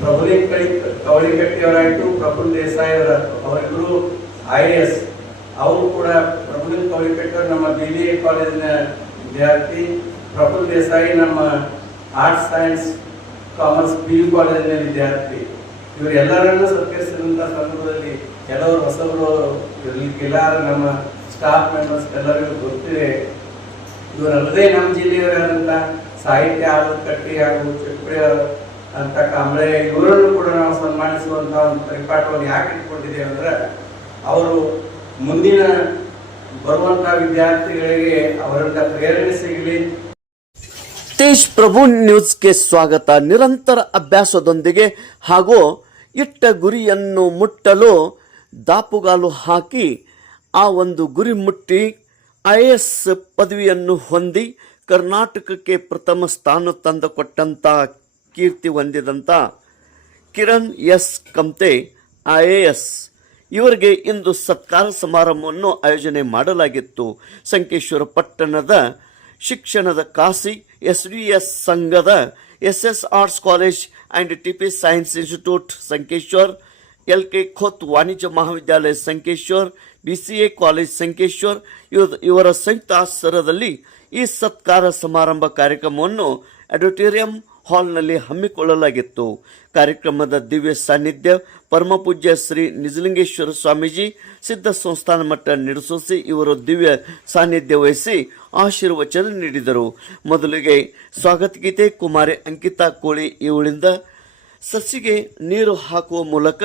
ಪ್ರಭುಲಿಂಗ್ ಕವಳಿಕಟ್ಟಿ ಅವರಾಯಿತು, ಪ್ರಫುಲ್ ದೇಸಾಯಿ ಅವರಾಯಿತು, ಅವರಿಬ್ಬರು IAS. ಅವರು ಕೂಡ ಪ್ರಭುಲಿಂಗ್ ಕವಳಿಕಟ್ಟಿ ಅವರು ನಮ್ಮ BBA ಕಾಲೇಜಿನ ವಿದ್ಯಾರ್ಥಿ, ಪ್ರಫುಲ್ ದೇಸಾಯಿ ನಮ್ಮ ಆರ್ಟ್ಸ್ ಸೈನ್ಸ್ ಕಾಮರ್ಸ್ PU ಕಾಲೇಜಿನ ವಿದ್ಯಾರ್ಥಿ. ಇವರೆಲ್ಲರನ್ನು ಸತ್ಕರಿಸಿದಂಥ ಸಂದರ್ಭದಲ್ಲಿ ಕೆಲವರು ಹೊಸಬರು ಇರಲಿಕ್ಕಿಲ್ಲ, ನಮ್ಮ ಸ್ಟಾಫ್ ಮೆಂಬರ್ಸ್ ಎಲ್ಲರಿಗೂ ಗೊತ್ತಿದೆ. ಇವರಲ್ಲದೆ ನಮ್ಮ ಜಿಲ್ಲೆಯವರಾದಂಥ ಸಾಹಿತ್ಯ ಆಲೂಕಟ್ಟಿ ಹಾಗೂ ಚಿಕ್ಕಪುಡಿ ಅಂತ ಕಾಂಬ್ಳೆ, ಇವರನ್ನು ಕೂಡ ನಾವು ಸನ್ಮಾನಿಸುವಂಥ ಒಂದು ಪರಿಪಾಠವನ್ನು ಯಾಕೆ ಇಟ್ಕೊಂಡಿದ್ದೇವೆ ಅಂದರೆ, ಅವರು ಮುಂದಿನ ಬರುವಂಥ ವಿದ್ಯಾರ್ಥಿಗಳಿಗೆ ಅವರಿಂದ ಪ್ರೇರಣೆ ಸಿಗಲಿ. ತೇಜ್ ಪ್ರಭು ನ್ಯೂಸ್ಗೆ ಸ್ವಾಗತ. ನಿರಂತರ ಅಭ್ಯಾಸದೊಂದಿಗೆ ಹಾಗೂ ಇಟ್ಟ ಗುರಿಯನ್ನು ಮುಟ್ಟಲು ದಾಪುಗಾಲು ಹಾಕಿ ಆ ಒಂದು ಗುರಿ ಮುಟ್ಟಿ IAS ಪದವಿಯನ್ನು ಹೊಂದಿ ಕರ್ನಾಟಕಕ್ಕೆ ಪ್ರಥಮ ಸ್ಥಾನ ತಂದುಕೊಟ್ಟಂಥ ಕೀರ್ತಿ ಹೊಂದಿದಂಥ ಕಿರಣ್ ಎಸ್ ಕಮ್ತೆ IAS ಇವರಿಗೆ ಇಂದು ಸತ್ಕಾರ ಸಮಾರಂಭವನ್ನು ಆಯೋಜನೆ ಮಾಡಲಾಗಿತ್ತು. ಸಂಕೇಶ್ವರ ಪಟ್ಟಣದ ಶಿಕ್ಷಣದ ಕಾಶಿ SVS ಸಂಘದ SS arts college and TP science institute Sankeshwar, LK Khot ವಾಣಿಜ್ಯ ಮಹಾವಿದ್ಯಾಲಯ ಸಂಕೇಶ್ವರ್, BCA ಕಾಲೇಜ್ ಸಂಕೇಶ್ವರ್ ಇವರ ಸಂಯುಕ್ತ ಆಶ್ರಯದಲ್ಲಿ ಈ ಸತ್ಕಾರ ಸಮಾರಂಭ ಕಾರ್ಯಕ್ರಮವನ್ನು ಆಡಿಟೋರಿಯಂ ಹಾಲ್ನಲ್ಲಿ ಹಮ್ಮಿಕೊಳ್ಳಲಾಗಿತ್ತು. ಕಾರ್ಯಕ್ರಮದ ದಿವ್ಯ ಸಾನ್ನಿಧ್ಯ ಪರಮಪೂಜ್ಯ ಶ್ರೀ ನಿಜಲಿಂಗೇಶ್ವರ ಸ್ವಾಮೀಜಿ ಸಿದ್ಧ ಸಂಸ್ಥಾನ ಮಠ ನಿಡಸೋಸಿ ಇವರು ದಿವ್ಯ ಸಾನ್ನಿಧ್ಯ ವಹಿಸಿ ಆಶೀರ್ವಚನ ನೀಡಿದರು. ಮೊದಲಿಗೆ ಸ್ವಾಗತ ಗೀತೆ ಕುಮಾರಿ ಅಂಕಿತಾ ಕೋಳಿ ಇವಳಿಂದ ಸಸಿಗೆ ನೀರು ಹಾಕುವ ಮೂಲಕ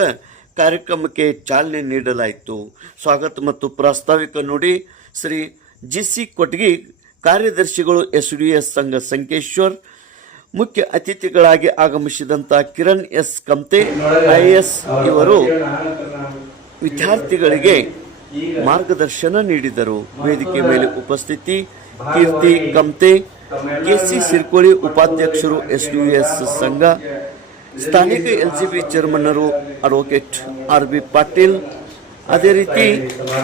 ಕಾರ್ಯಕ್ರಮಕ್ಕೆ ಚಾಲನೆ ನೀಡಲಾಯಿತು. ಸ್ವಾಗತ ಮತ್ತು ಪ್ರಾಸ್ತಾವಿಕ ನುಡಿ ಶ್ರೀ GC ಕೊಟ್ಗಿ, ಕಾರ್ಯದರ್ಶಿಗಳು SVS ಸಂಘ ಸಂಕೇಶ್ವರ್. ಮುಖ್ಯ ಅತಿಥಿಗಳಾಗಿ ಆಗಮಿಸಿದಂಥ ಕಿರಣ್ ಎಸ್ ಕಮ್ತೆ IAS ಇವರು ವಿದ್ಯಾರ್ಥಿಗಳಿಗೆ ಮಾರ್ಗದರ್ಶನ ನೀಡಿದರು. ವೇದಿಕೆ ಮೇಲೆ ಉಪಸ್ಥಿತಿ ಕೀರ್ತಿ ಕಮ್ತೆ, KC ಸಿರ್ಕೋಳಿ ಉಪಾಧ್ಯಕ್ಷರು SVS ಸಂಘ, ಸ್ಥಾನಿಕ LCB ಚೇರ್ಮನ್ನರು ಅಡ್ವೊಕೇಟ್ RB ಪಾಟೀಲ್, ಅದೇ ರೀತಿ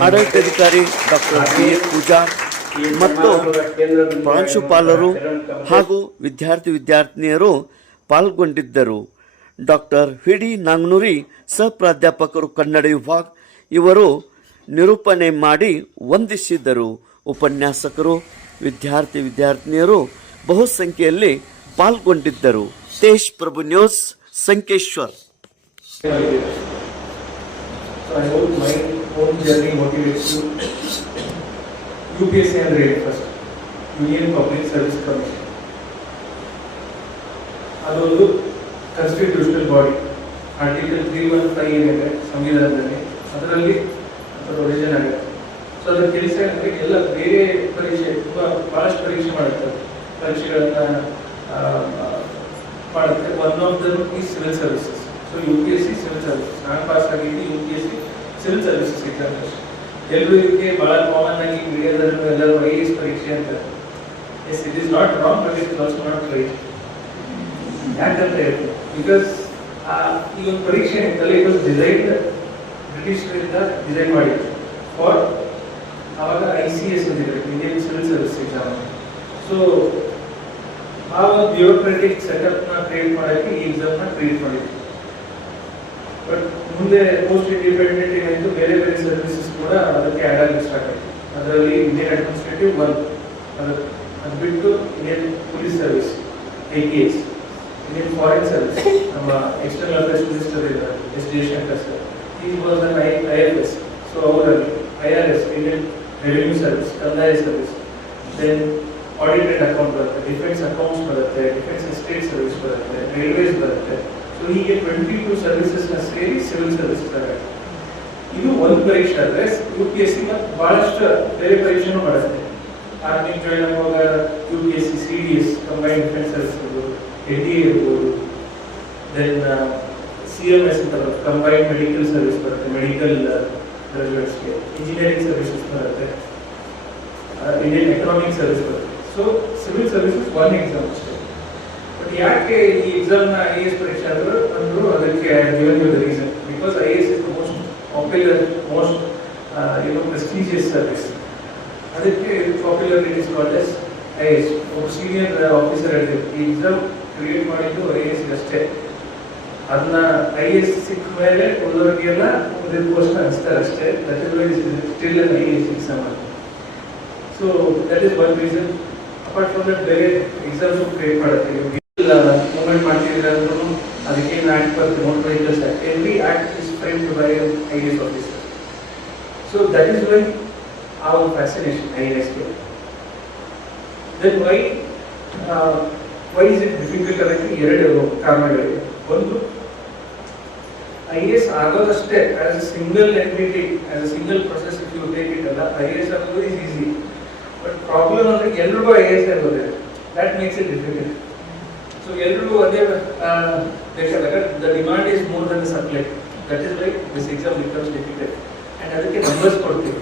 ಆಡಳಿತಾಧಿಕಾರಿ ಡಾಕ್ಟರ್ BA ಪೂಜಾರ್ ಮತ್ತು ಪ್ರಾಂಶುಪಾಲರು ಹಾಗೂ ವಿದ್ಯಾರ್ಥಿನಿಯರು ಪಾಲ್ಗೊಂಡಿದ್ದರು. ಡಾಕ್ಟರ್ VD ನಾಂಗ್ನೂರಿ ಸಹ ಪ್ರಾಧ್ಯಾಪಕರು ಕನ್ನಡ ವಿಭಾಗ ಇವರು ನಿರೂಪಣೆ ಮಾಡಿ ವಂದಿಸಿದರು. ಉಪನ್ಯಾಸಕರು ವಿದ್ಯಾರ್ಥಿನಿಯರು ಬಹುಸಂಖ್ಯೆಯಲ್ಲಿ ಪಾಲ್ಗೊಂಡಿದ್ದರು. Tej Prabhu news Sankeshwar. UPSC and RAID first, Union Public Service Commission. ಅದೊಂದು ಕಾನ್ಸ್ಟಿಟ್ಯೂಷನಲ್ ಬಾಡಿ. ಆರ್ಟಿಕಲ್ 315 ಏನಿದೆ ಸಂವಿಧಾನದಲ್ಲಿ, ಅದರಲ್ಲಿ ಪ್ರೊವಿಷನ್ ಆಗುತ್ತೆ. ಸೊ ಅದರ ಕೆಲಸ ಏನಂದರೆ ಎಲ್ಲ ಬೇರೆ ಪರೀಕ್ಷೆ ಭಾಳಷ್ಟು ಪರೀಕ್ಷೆ ಮಾಡುತ್ತೆ, ಪರೀಕ್ಷೆಗಳನ್ನು ಮಾಡುತ್ತೆ. ಒನ್ ಆಫ್ ದಮ್ ಈ civil services. So UPSC civil services, ನಾನು ಪಾಸ್ ಆಗಿದ್ದು UPSC ಸಿವಿಲ್ ಸರ್ವಿಸಸ್ ಎಕ್ಸಾಮಿನೇಷನ್. ಎಲ್ಲರೂ ಇದಕ್ಕೆ ಭಾಳ ಕಾಮನ್ ಆಗಿ ಮೀಡಿಯಾದಲ್ಲೂ ಎಲ್ಲರೂ IAS ಪರೀಕ್ಷೆ ಅಂತ. Yes, it is not wrong, but it is also not right. ಯಾಕಂದ್ರೆ ಬಿಕಾಸ್ ಈ ಒಂದು ಪರೀಕ್ಷೆ ಏನಿತ್ತಲ್ಲ, ಇಟ್ ವಾಸ್ ಡಿಸೈನ್, ಬ್ರಿಟಿಷರಿಂದ ಡಿಸೈನ್ ಮಾಡಿದ್ರು ಫಾರ್ ಆವಾಗ ICS ಅಂತಿದ್ರು, Indian civil service exam. So ಆ ಒಂದು ಬ್ಯೂರೋಕ್ರೆಟಿಕ್ ಸೆಟಪ್ನ ಕ್ರಿಯೇಟ್ ಮಾಡೋಕ್ಕೆ ಈ ಎಕ್ಸಾಮ್ನ ಕ್ರಿಯೇಟ್ ಮಾಡಿದ್ರು. ಬಟ್ ಮುಂದೆ ಪೋಸ್ಟ್ ಇಂಡಿಪೆಂಡೆಂಟ್ ಏನಾಯಿತು, ಬೇರೆ ಬೇರೆ ಸರ್ವಿಸಸ್ ಕೂಡ ಅದಕ್ಕೆ ಆ್ಯಡ್ ಆಗಲಿಕ್ಕೆ ಸ್ಟಾರ್ಟ್ ಆಯಿತು. ಅದರಲ್ಲಿ ಇಂಡಿಯನ್ ಅಡ್ಮಿನಿಸ್ಟ್ರೇಟಿವ್ ವರ್ಕ್, ಅದು ಬಿಟ್ಟು Indian police service APS, Indian foreign service, ನಮ್ಮ ಎಕ್ಸ್ಟರ್ನಲ್ ಅಫೇರ್ಸ್ ಮಿನಿಸ್ಟರ್ ಇದ್ದಾರೆ S ಜಯಶಂಕರ್ ಸರ್, ಈ ವಾಸ್ ಅನ್ IFS. ಸೊ ಅವರಲ್ಲಿ IRS, ಇಂಡಿಯನ್ ರೆವಿನ್ಯೂ ಸರ್ವಿಸ್, ಕಂದಾಯ service, then audit and account ಬರುತ್ತೆ, ಡಿಫೆನ್ಸ್ ಅಕೌಂಟ್ಸ್ ಬರುತ್ತೆ, ಡಿಫೆನ್ಸ್ ಎಸ್ಟೇಟ್ ಸರ್ವಿಸ್ ಬರುತ್ತೆ, ರೈಲ್ವೇಸ್ ಬರುತ್ತೆ. So ಹೀಗೆ 22 ಸರ್ವಿಸಸ್ನ ಸೇರಿ ಸಿವಿಲ್ ಸರ್ವಿಸಸ್ ಆಗುತ್ತೆ. ಇದು ಒಂದು ಪರೀಕ್ಷೆ ಆದರೆ UPSC ಮತ್ತು ಭಾಳಷ್ಟು ಬೇರೆ ಪರೀಕ್ಷೆನೂ ಮಾಡುತ್ತೆ. ಆರ್ಮಿ ಜಾಯ್ನ್ ಆಗುವಾಗ UPSC CDS combined defence service ಇರ್ಬೋದು, NDA ಇರ್ಬೋದು, ದೆನ್ CMS ಅಂತ ಬರುತ್ತೆ, ಕಂಬೈನ್ಡ್ ಮೆಡಿಕಲ್ ಸರ್ವಿಸ್ ಬರುತ್ತೆ, ಮೆಡಿಕಲ್ ಗ್ರಾಜುಯೇಟ್ಸ್ಗೆ, ಇಂಜಿನಿಯರಿಂಗ್ ಸರ್ವಿಸಸ್ ಬರುತ್ತೆ, ಇಂಡಿಯನ್ ಎಕನಾಮಿಕ್ ಸರ್ವಿಸ್ ಬರುತ್ತೆ. So civil services one exam ಅಷ್ಟೇ. ಬಟ್ ಯಾಕೆ ಈ ಎಕ್ಸಾಮ್ನ IAS ಪರೀಕ್ಷೆ ಅಂದರು ಅದಕ್ಕೆ given you the reason, because IAS is the most popular, most prestigious service. ಅದಕ್ಕೆ popular it is called as IAS. ಒಬ್ಬ ಸೀನಿಯರ್ ಆಫೀಸರ್ ಹೇಳಿದ್ರು, ಈ ಎಕ್ಸಾಮ್ ಕ್ರಿಯೇಟ್ ಮಾಡಿದ್ದು IAS ಅಷ್ಟೇ. ಅದನ್ನ IAS ಸಿಕ್ಕ ಮೇಲೆ ಉಳಿದವರಿಗೆಲ್ಲ ಇದಕ್ಕೋಸ್ಕರ ಅನಿಸ್ತಾರೆ ಅಷ್ಟೇ. That is why still an IAS exam. So that is one reason. Apart from that ಬೇರೆ ಎಕ್ಸಾಮ್ಸ್ ಕ್ರಿಯೇಟ್ ಮಾಡುತ್ತೆ. ಮೂವ್ಮೆಂಟ್ ಮಾಡ್ತಿದ್ರೆ ಅಂದ್ರೂ ಅದಕ್ಕೆ ಆಕ್ಟ್ ಬರುತ್ತೆ, motor vehicles act. Every act is framed by IAS officer. So that is why our fascination IAS ಗೆ. Then why is it difficult ಅನ್ನೋಕ್ಕೆ ಎರಡು ಕಾರಣಗಳಿವೆ. ಒಂದು, IAS ಆಗೋದಷ್ಟೇ as a single entity, as a single process if you take it ಅಲ್ಲ, IAS ಆಗೋದು is easy. But problem ಅಂದ್ರೆ ಎಲ್ರಿಗೂ IAS ಆಗೋದಿಲ್ಲ. That makes it difficult. So ಎಲ್ರಿಗೂ ಅದೇ ಬೇಕಾದಾಗ the demand is more than the supply. That is why this exam becomes difficult. And ಅದಕ್ಕೆ numbers ಕೊಡ್ತೀವಿ.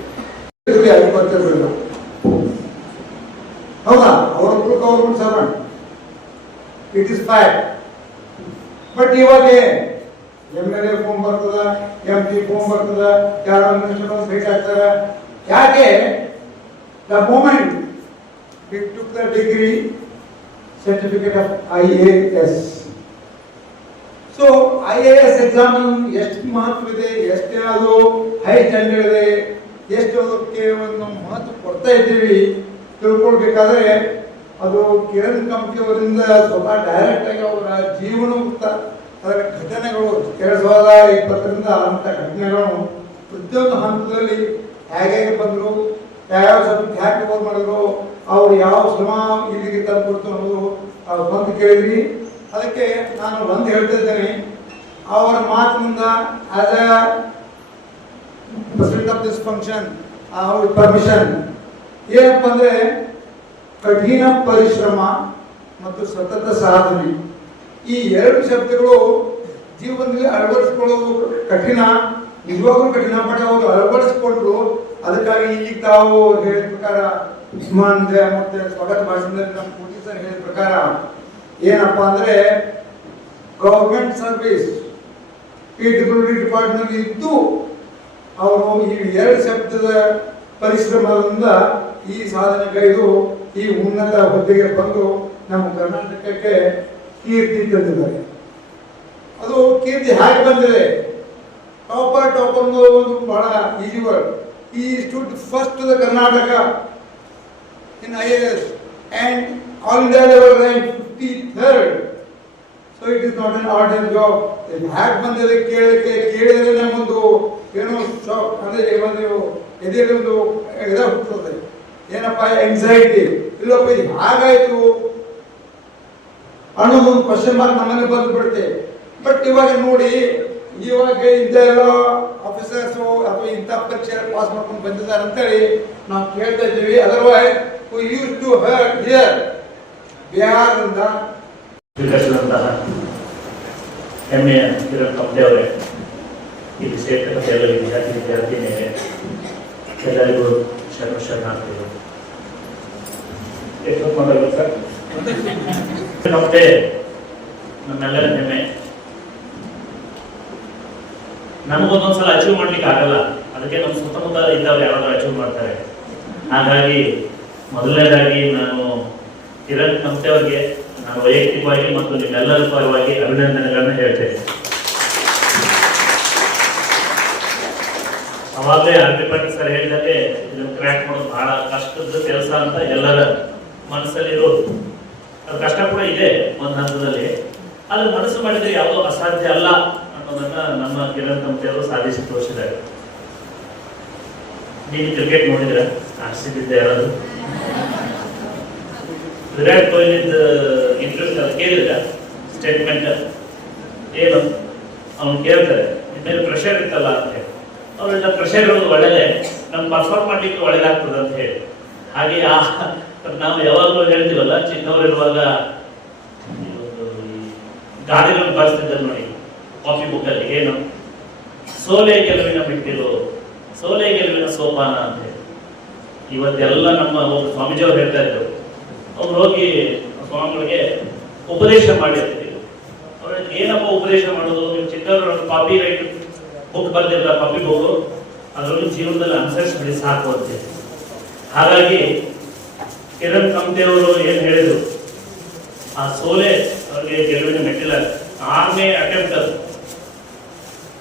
ಹೌದಾ, ಅವರೊಬ್ಬರು government servant, it is fact. But ಇವಾಗ MLA ಫೋನ್ ಬರ್ತದ, MP ಫೋನ್ ಬರ್ತದ, ಯಾರೋ ಮಿನಿಸ್ಟರ್ ಭೇಟಿ ಆಗ್ತಾರ. ಯಾಕೆ? The moment we took the degree certificate of IAS. So IAS exam ಎಷ್ಟು ಮಹತ್ವ ಇದೆ, ಎಷ್ಟು ಅದು ಹೈ ಸ್ಟ್ಯಾಂಡರ್ಡ್ ಇದೆ, ಎಷ್ಟು ಅದಕ್ಕೆ ಒಂದು ಮಹತ್ವ ಕೊಡ್ತಾ ಇದ್ದೀವಿ ತಿಳ್ಕೊಳ್ಬೇಕಾದ್ರೆ ಅದು ಕಿರಣ್ ಕಂಪ್ನಿ ಅವರಿಂದ ಸ್ವತಃ ಡೈರೆಕ್ಟ್ ಆಗಿ ಅವರ ಜೀವನ ಅದರ ಘಟನೆಗಳು 2020ರಿಂದ ಅಂಥ ಘಟನೆಗಳು ಪ್ರತಿಯೊಂದು ಹಂತದಲ್ಲಿ ಹೇಗೆ ಬಂದರು, ಯಾವ್ಯಾವ ಸಬ್ಜೆಕ್ಟ್ ಹ್ಯಾಕ್ ಕವರ್ ಮಾಡಿದ್ರು, ಅವ್ರು ಯಾವ ಶ್ರಮ ಇಲ್ಲಿಗೆ ತಂದುಕೊಡ್ತು ಅನ್ನೋದು ಅವ್ರು ಬಂದು ಕೇಳಿದ್ರಿ. ಅದಕ್ಕೆ ನಾನು ಒಂದು ಹೇಳ್ತಾ ಇದ್ದೇನೆ, ಅವರ ಮಾತಿನಿಂದ as A president of this function with permission ಏನಪ್ಪ ಅಂದ್ರೆ ಕಠಿಣ ಪರಿಶ್ರಮ ಮತ್ತು ಸತತ ಸಾಧನೆ, ಈ ಎರಡು ಶಬ್ದಗಳು ಜೀವನದಲ್ಲಿ ಅಳವಡಿಸಿಕೊಳ್ಳೋದು ಕಠಿಣ, ನಿಜವಾಗ್ಲೂ ಕಠಿಣ. ಬಟ್ ಅವರು ಅಳವಡಿಸಿಕೊಂಡು ಅದಕ್ಕಾಗಿ ಈಗ ತಾವು ಹೇಳಿದ ಪ್ರಕಾರ ಉಸ್ಮಾನ್ ಮತ್ತೆ ಸ್ವಾಗತ ಭಾಷಣದಲ್ಲಿ ನಮ್ಮ ಕೋಟಿ ಸರ್ ಹೇಳಿದ ಪ್ರಕಾರ ಏನಪ್ಪಾ ಅಂದ್ರೆ ಗವರ್ಮೆಂಟ್ ಸರ್ವಿಸ್ PWD ಡಿಪಾರ್ಟ್ಮೆಂಟ್ ಇದ್ದು ಅವರು ಈ ಎರಡು ಶಬ್ದದ ಪರಿಶ್ರಮದಿಂದ ಈ ಸಾಧನೆಗೈದು ಈ ಉನ್ನತ ಹುದ್ದೆಗೆ ಬಂದು ನಮ್ಮ ಕರ್ನಾಟಕಕ್ಕೆ ಕೀರ್ತಿ ತಂದಿದ್ದಾರೆ. ಅದು ಕೀರ್ತಿ ಹೇಗೆ ಬಂದಿದೆ? ಟಾಪ್ ಒಂದು ಬಹಳ ಈಸಿ ವರ್ಡ್. ಈ stood first to the Karnataka in IAS and all India level ranked 53rd. So it is not an ordinary job. ಹೇಗೆ ಬಂದಿದೆ ಕೇಳಿದ್ರೆ ನಮ್ಮೊಂದು ಏನೋ ಶಾಕ್ ಅಂದ್ರೆ ಎದೆಯಲ್ಲಿ ಒಂದು ಹುಟ್ಟುತ್ತದೆ. ಏನಪ್ಪ ಎಂಗ್ಸೈಟಿ, ಇಲ್ಲಪ್ಪ ಇದು ಹಾಗಾಯ್ತು ಅನ್ನೋದು ಒಂದು ಕ್ವಶನ್ ಮಾರ್ಕ್ ನಮ್ಮಲ್ಲಿ ಬಂದು ಬಿಡುತ್ತೆ. ಬಟ್ ಇವಾಗ ನೋಡಿ, ಇವಾಗ ಇಂಥ ಎಲ್ಲ ಆಫೀಸರ್ಸು ಅಥವಾ ಇಂಥ ಪರೀಕ್ಷೆ ಪಾಸ್ ಮಾಡ್ಕೊಂಡು ಬಂದಿದ್ದಾರೆ ಅಂತೇಳಿ ನಾವು ಕೇಳ್ತಾ ಇದ್ದೀವಿ. Otherwise we used to hear here ಬಿಹಾರದಿಂದ ವಿಕಸಿಸಿದಂತಹ ಹೆಮ್ಮೆಯ ಕಿರಣ್ ಕಂಪ್ನಿ ಅವರೇ, ಇಲ್ಲಿ ಸೇರ್ತಕ್ಕಂಥ ಎಲ್ಲ ವಿದ್ಯಾರ್ಥಿನಿಯರೇ ಎಲ್ಲರಿಗೂ ಶರಣಾರ್ಥಿಗಳು. ಎಷ್ಟು ಮಾಡಲ್ಲ ಸರ್, ಕಂಪ್ನಿ ನಮ್ಮೆಲ್ಲರ ಹೆಮ್ಮೆ. ನಮಗೊಂದೊಂದ್ಸಲ ಅಚೀವ್ ಮಾಡ್ಲಿಕ್ಕೆ ಆಗಲ್ಲ, ಅದಕ್ಕೆ ನಮ್ಮ ಸುತ್ತಮುತ್ತ ಇದ್ದವ್ರು ಯಾರಾದ್ರೂ ಅಚೀವ್ ಮಾಡ್ತಾರೆ. ಹಾಗಾಗಿ ಮೊದಲನೇದಾಗಿ ನಾನು ಕಿರಣ್ ಕಂಪ್ನಿ ಅವರಿಗೆ ನಾನು ವೈಯಕ್ತಿಕವಾಗಿ ಮತ್ತು ನಿಮ್ಮೆಲ್ಲರ ಪರವಾಗಿ ಅಭಿನಂದನೆಗಳನ್ನು ಹೇಳ್ತೇನೆ. ಅವಾಗಲೇ ಅರ್ಪಿಪಟ್ಟಿ ಸರ್ ಹೇಳಿದಂತೆ ಇದನ್ನು ಕ್ರ್ಯಾಕ್ ಮಾಡೋದು ಬಹಳ ಕಷ್ಟದ ಕೆಲಸ ಅಂತ ಎಲ್ಲರ ಮನಸ್ಸಲ್ಲಿ ಇರೋದು. ಅದು ಕಷ್ಟ ಕೂಡ ಇದೆ ಒಂದು ಹಂತದಲ್ಲಿ, ಆದ್ರೆ ಮನಸ್ಸು ಮಾಡಿದ್ರೆ ಯಾವುದೋ ಅಸಾಧ್ಯ ಅಲ್ಲ ಅನ್ನೋದನ್ನ ನಮ್ಮ ಕಿರಣ್ ಕಂಪ್ನಿ ಅವರು ಸಾಧಿಸಿ ತೋರಿಸಿದ್ದಾರೆ. ನೀವು ಕ್ರಿಕೆಟ್ ನೋಡಿದ್ರೆ ಆರ್ಸಿಬಿದ್ದೆ ಯಾರಾದ್ರು ವಿರಾಟ್ ಕೊಹ್ಲಿ ಇಂಟರ್ವ್ಯೂ ಕೇಳಿದ್ರೆ ಸ್ಟೇಟ್ಮೆಂಟ್ ಏನು ಅವ್ನು ಕೇಳ್ತಾರೆ, ಇನ್ಮೇಲೆ ಪ್ರೆಷರ್ ಇತ್ತಲ್ಲ ಅಂತ ಹೇಳಿ. ಅವ್ರೆಲ್ಲ ಪ್ರೆಷರ್ ಇರೋದು ಒಳ್ಳೆಯದೇ, ನಮ್ಗೆ ಪರ್ಫಾರ್ಮ್ ಮಾಡ್ಲಿಕ್ಕೆ ಒಳ್ಳೇದಾಗ್ತದೆ ಅಂತ ಹೇಳಿ. ಹಾಗೆ ನಾವು ಯಾವಾಗಲೂ ಹೇಳ್ತೀವಲ್ಲ, ಚಿಕ್ಕವರಿರುವಾಗ ಗಾಡಿಗಳನ್ನು ಬಳಸ್ತಿದ್ದರು ನೋಡಿ ಕಾಫಿ ಬುಕ್ಕಲ್ಲಿ, ಏನು ಸೋಲೆ ಗೆಲುವಿನ ಮೆಟ್ಟಿಲು, ಸೋಲೆ ಗೆಲುವಿನ ಸೋಪಾನ ಅಂತ ಹೇಳಿ. ಇವತ್ತೆಲ್ಲ ನಮ್ಮ ಒಬ್ಬರು ಸ್ವಾಮೀಜಿ ಅವ್ರು ಹೇಳ್ತಾ ಇದ್ರು, ಅವ್ರು ಹೋಗಿ ಸ್ವಾಮಿಗಳಿಗೆ ಉಪದೇಶ ಮಾಡಿರ್ತೀವಿ. ಅವ್ರಿಗೆ ಏನಪ್ಪ ಉಪದೇಶ ಮಾಡೋದು, ನೀವು ಚಿಕ್ಕವರು ಕಾಪಿ ರೈಟ್ ಬುಕ್ ಬರ್ದಿಲ್ಲ, ಕಾಪಿ ಬುಕ್, ಅದರಲ್ಲಿ ಜೀವನದಲ್ಲಿ ಅನುಸರಿಸ್ಬಿಡಿ ಸಾಕು ಅಂತ. ಹಾಗಾಗಿ ಕಿರಣ್ ಕಂಪ್ನಿ ಅವರು ಏನ್ ಹೇಳಿದ್ರು, ಆ ಸೋಲೆ ಅವ್ರಿಗೆ ಗೆಲುವಿನ ಮೆಟ್ಟಿಲ 6ನೇ ಅಟೆಂಪ್ಟ್ ಅದು.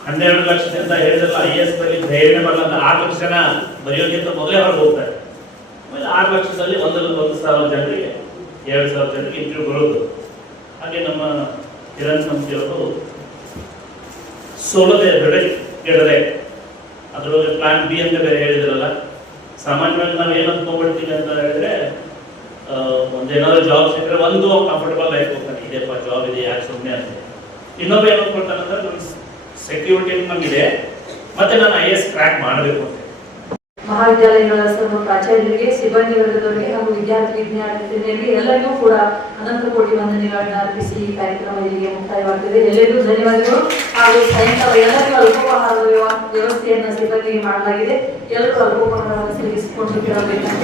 12 ಲಕ್ಷದಿಂದ ಹೇಳಿದ್ರಲ್ಲ IAS ಬರೀ ಧೈರ್ಯ ಬರಲ್ಲ 6 ಲಕ್ಷ ಜನ ಬರೆಯೋಕ್ಕಿಂತ ಮೊದಲೇ ಹೊರಗೆ ಹೋಗ್ತಾರೆ. ಆಮೇಲೆ 6 ಲಕ್ಷದಲ್ಲಿ 1,000 ಜನರಿಗೆ 2,000 ಜನರಿಗೆ ಇಂಟರ್ವ್ಯೂ ಬರೋದು. ಹಾಗೆ ನಮ್ಮ ಕಿರಣ್ ಸಂಸ್ಥೆಯವರು ಸೋಲದೆ ಗೆಡದೆ ಅದರೊಳಗೆ ಪ್ಲಾನ್ ಬಿ ಅಂತ ಬೇರೆ ಹೇಳಿದ್ರಲ್ಲ. ಸಾಮಾನ್ಯವಾಗಿ ನಾವು ಏನು ಅಂದ್ಕೊಂಡ್ಬಿಡ್ತೀವಿ ಅಂತ ಹೇಳಿದ್ರೆ ಒಂದೇನಾದ್ರು ಜಾಬ್ ಸಿಕ್ಕರೆ ಒಂದು ಕಂಫರ್ಟಬಲ್ ಲೈಫ್ ಹೋಗ್ತಾನೆ, ಇದೆಪ್ಪ ಜಾಬ್ ಇದೆ ಯಾಕೆ ಸುಮ್ಮನೆ ಅಂತ. ಇನ್ನೊಬ್ಬ ಏನು ಅಂದ್ಕೊಳ್ತಾನಂದ್ರೆ ನನ್ನ ಸೆಕ್ಯೂರಿಟಿ ನಮಗಿದೆ ಮತ್ತೆ ನಾನು IAS ಕ್ರ್ಯಾಕ್ ಮಾಡಬೇಕು ಅಂತ. ಮಹಾವಿದ್ಯಾಲಯಗಳ ಸರ್ವ ಪ್ರಾಚಾರ್ಯರಿಗೆ, ಸಿಬ್ಬಂದಿ ವರ್ಗದವರಿಗೆ ಹಾಗೂ ವಿದ್ಯಾರ್ಥಿನಿಯರಿಗೆ ಎಲ್ಲರಿಗೂ ಕೂಡ ಅನಂತ ಕೋಟಿ ವಂದನೆಗಳನ್ನು ಅರ್ಪಿಸಿ ಈ ಕಾರ್ಯಕ್ರಮ ಇಲ್ಲಿಗೆ ಮುಕ್ತಾಯವಾಗ್ತದೆ. ಎಲ್ಲರಿಗೂ ಧನ್ಯವಾದಗಳು. ಹಾಗೂ ಸಾಯಂಕಾಲ ಎಲ್ಲರಿಗೂ ಅಲ್ಪೋಪಹಾರದ ವ್ಯವಸ್ಥೆಯನ್ನು ಸಿಬ್ಬಂದಿಗೆ ಮಾಡಲಾಗಿದೆ. ಎಲ್ಲರೂ ಅಲ್ಪೋಪಹಾರವನ್ನು ಸೇವಿಸಿಕೊಂಡು ಕೇಳಬೇಕಂತ